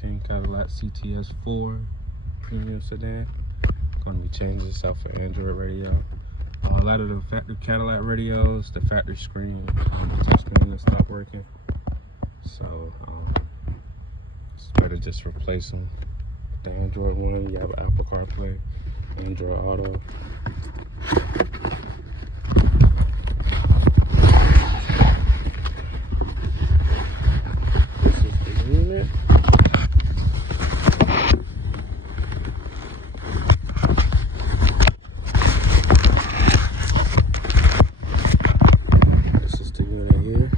2013 Cadillac CTS 4 premium sedan. Going to be changing this out for Android radio. A lot of the factory Cadillac radios, the factory screen, the touch screen is not working. So it's better just replace them with the Android one. You have Apple CarPlay, Android Auto. This is the unit. This is the unit here.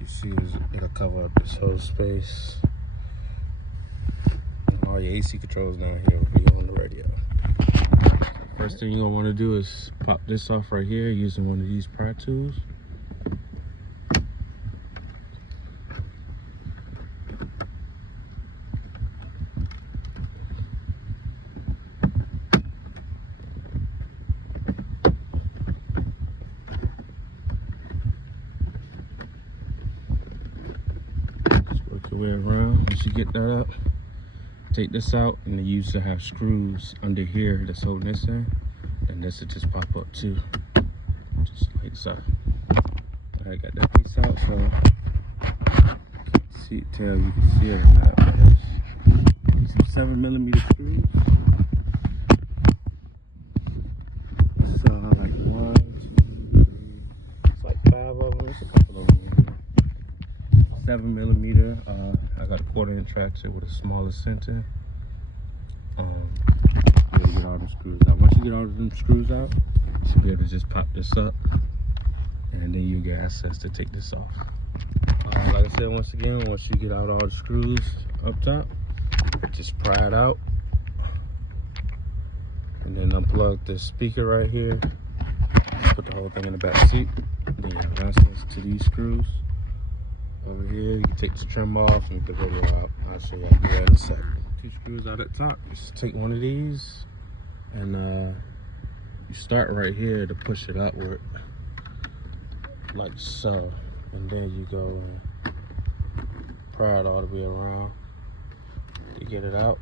You see, it'll cover up this whole space. And all your AC controls down here will be on the radio. First thing you're gonna want to do is pop this off right here using one of these pry tools. Just work your way around. Once you get that up, take this out, and you used to have screws under here that's holding this in, and this will just pop up too, just like so. I got that piece out, so you can see it or not, but it's some 7mm screws. So like 1, 2, 3, it's like 5 of them. There's a couple of them. 7mm. I got a 1/4" ratchet with a smaller center. You gotta get all the screws out. Once you get all of them screws out, you should be able to just pop this up, and then you get access to take this off. Like I said, once again, once you get out all the screws up top, just pry it out, and then unplug this speaker right here. Put the whole thing in the back seat. Then you have access to these screws. Over here, you can take this trim off and put the radio out. I'll show you how to do that in a second. 2 screws out at the top. Just take one of these, and you start right here to push it upward, like so. And then you go and pry it all the way around to get it out,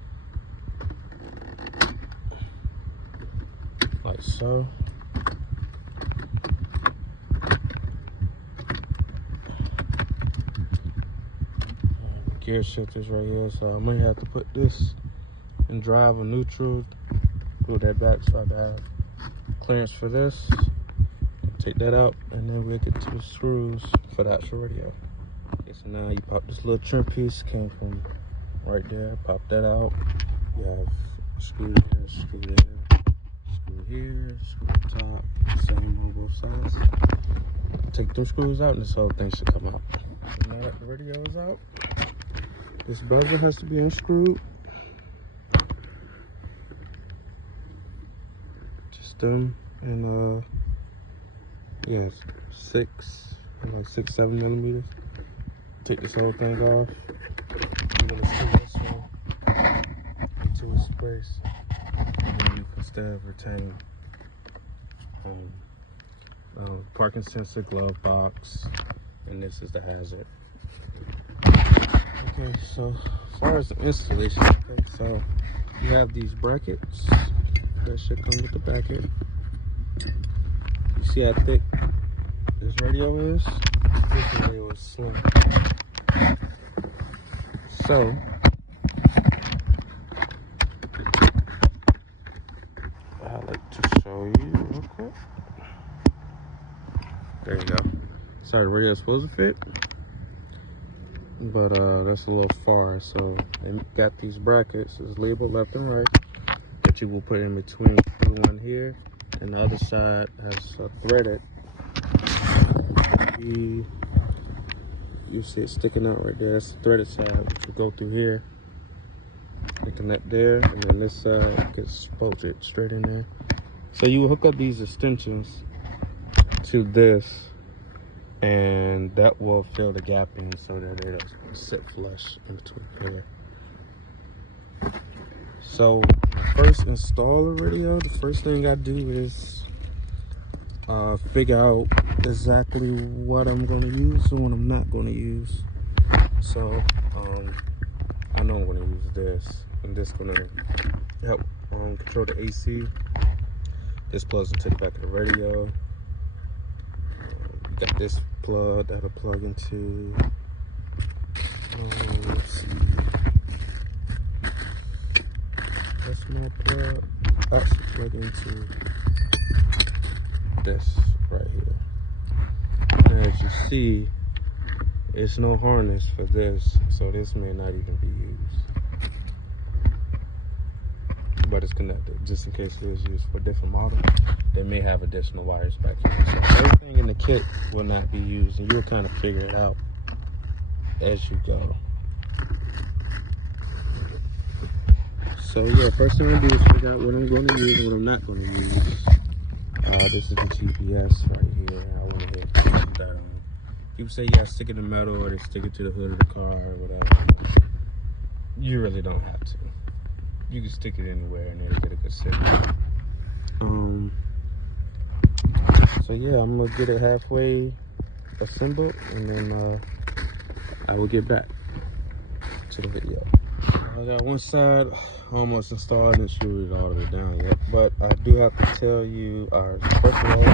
like so. Gear shifters right here, so I might have to put this in drive or neutral, pull that back so I have clearance for this. Take that out, and then we'll get to the screws for the actual radio. Okay, so now you pop this little trim piece, came from right there, pop that out. You have a screw here, screw there, screw here, screw on top, same on both sides. Take those screws out, and this whole thing should come out. So now that the radio is out, this buzzer has to be unscrewed. Just them, and yeah, 6-7mm. Take this whole thing off. I'm gonna screw this one into its place, and then you can still retain parking sensor, glove box, and this is the hazard. Okay, so as far as the installation, okay, so you have these brackets that should come with the bracket. You see how thick this radio is? This radio is slim. So I like to show you real quick. There you go. Sorry, the radio is supposed to fit, but that's a little far. So they got these brackets, it's labeled left and right, that you will put in between. One here, and the other side has threaded. You see it sticking out right there. That's the threaded side, which will go through here and connect there, and then this side gets bolted straight in there. So you will hook up these extensions to this, and that will fill the gap in so that it'll sit flush in between here. So when I first install a radio, the first thing I do is figure out exactly what I'm going to use and what I'm not going to use. So I know I'm gonna use this, and this gonna help control the AC. This plugs into the back of the radio. Got this plug that'll plug into. Let's see. That's my plug. Actually, plug into this right here. And as you see, it's no harness for this, so this may not even be used. But it's connected, just in case it is used for a different model. They may have additional wires back here. So everything in the kit will not be used, and you'll kind of figure it out as you go. So yeah, first thing I'm gonna do is figure out what I'm going to use and what I'm not going to use. This is the GPS right here. I went ahead and put that on. People say, yeah, stick it in metal, or they stick it to the hood of the car, or whatever. You really don't have to. You can stick it anywhere and it'll get a good signal. So yeah, I'm gonna get it halfway assembled, and then I will get back to the video. I got one side almost installed and screwed it all the way down yet, but I do have to tell you, first of all,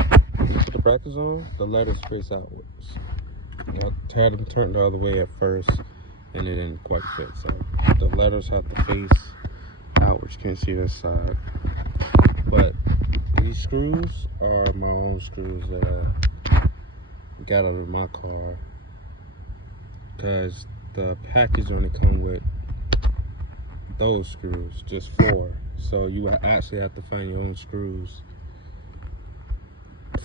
if you put the brackets on, the letters face outwards. I had them turned the other way at first, and it didn't quite fit. So the letters have to face outwards. You can't see this side, but these screws are my own screws that I got out of my car, because the package only come with those screws, just 4. So you actually have to find your own screws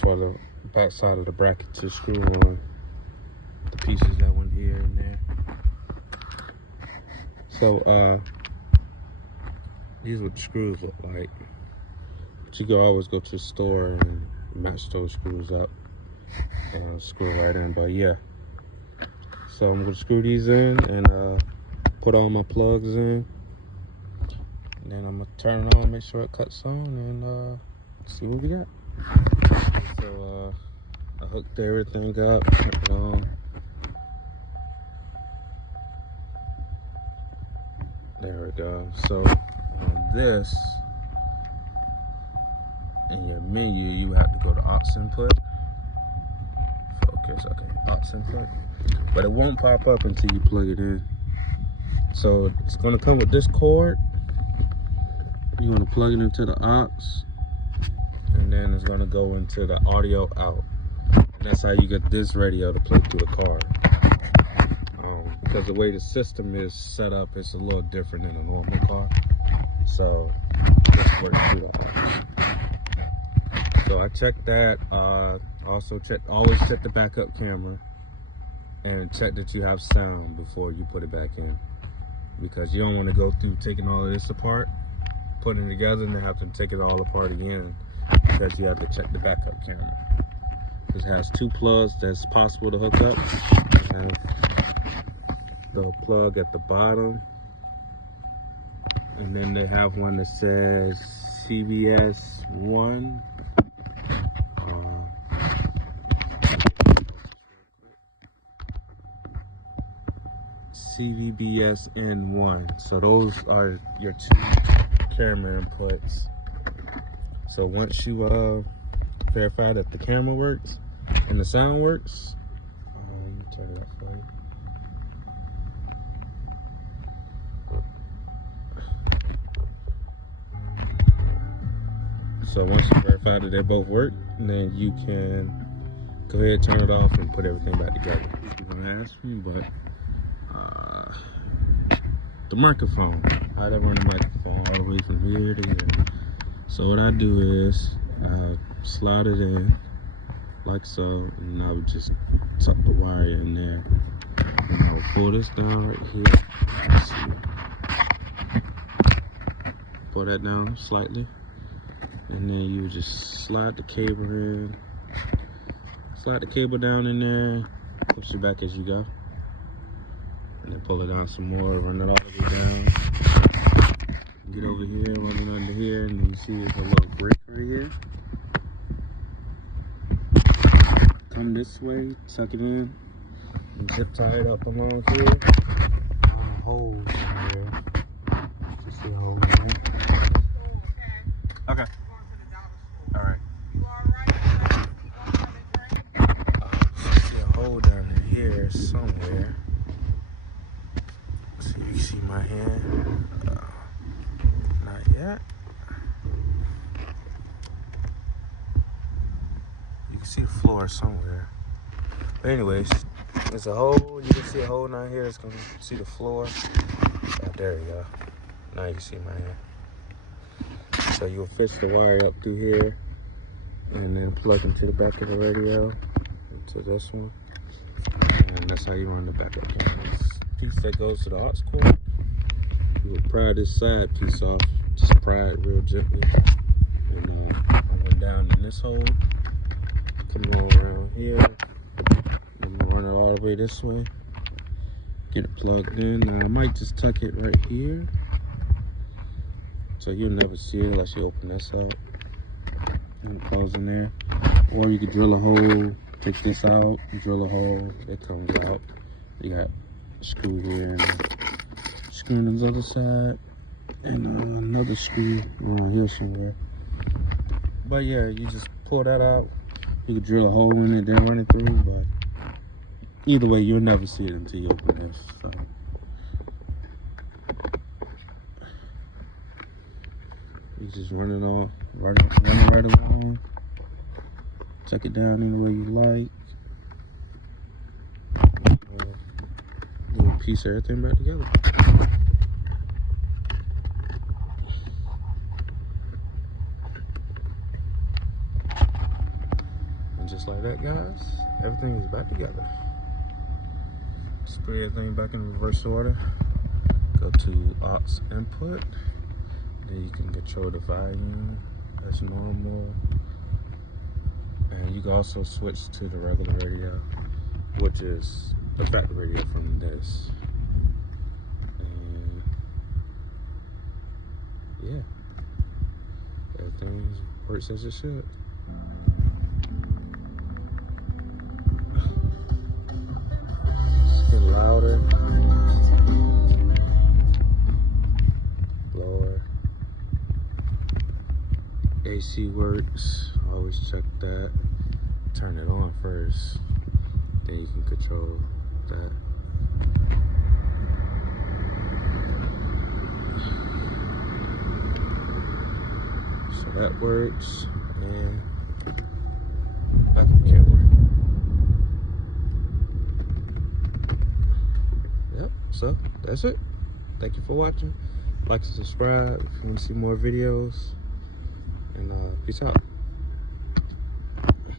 for the back side of the bracket to screw on the pieces that went here and there. So these are what the screws look like. But you can always go to the store and match those screws up, screw right in. But yeah, so I'm gonna screw these in and put all my plugs in, and then I'm gonna turn it on, make sure it cuts on, and see what we got. So I hooked everything up, turned it on. There we go. So on this, in your menu, you have to go to aux input. Focus, okay, aux input. But it won't pop up until you plug it in. So it's gonna come with this cord. You're gonna plug it into the aux, and then it's gonna go into the audio out. And that's how you get this radio to play through the car. Because the way the system is set up, it's a little different than a normal car. So this works through that. So I checked that. Also always check the backup camera and check that you have sound before you put it back in, because you don't want to go through taking all of this apart, putting it together, and then have to take it all apart again, because you have to check the backup camera. It has 2 plugs that's possible to hook up. You have the plug at the bottom, and then they have one that says CBS 1. CVBS N1. So those are your 2 camera inputs. So once you verify that the camera works and the sound works, turn it off for you. So once you verify that they both work, then you can go ahead, turn it off, and put everything back together. You're gonna ask me, but the microphone, how they run the microphone all the way from here to here. So what I do is I slide it in like so, and I would just tuck the wire in there, and I will pull this down right here. Let's see. Pull that down slightly, and then you just slide the cable in, slide the cable down in there, push it back as you go, and then pull it down some more, run it all the way down, get over here, run it under here, and you see there's a little break right here. Come this way, tuck it in, and zip tie it up along here, on the holes in there. You see my hand? Not yet. You can see the floor somewhere. But anyways, there's a hole. You can see a hole down here. It's gonna see the floor. Oh, there you go. Now you can see my hand. So you'll fish the wire up through here and then plug into the back of the radio, into this one. And that's how you run the backup camera. This piece that goes to the aux cord, you would pry this side piece off. Just pry it real gently. And I went down in this hole. Come on around here. I'm gonna run it all the way this way. Get it plugged in. Now I might just tuck it right here. So you'll never see it unless you open this up. And it goes in there. Or you could drill a hole, take this out, drill a hole, it comes out. You got a screw here and a screw on this other side. And another screw around here somewhere. But yeah, you just pull that out. You could drill a hole in it, then run it through. But either way, you'll never see it until you open this. So. You just run it on, run it right along. Tuck it down any way you like. Little piece of everything back together. And just like that, guys, everything is back together. Just put everything back in reverse order. Go to aux input. Then you can control the volume as normal. And you can also switch to the regular radio, which is the factory radio from this. And yeah, everything works as it should. It's getting louder. Lower. AC works. Always check that. Turn it on first. Then you can control that. So that works. And backup camera. Yep. So that's it. Thank you for watching. Like and subscribe if you want to see more videos. And peace out.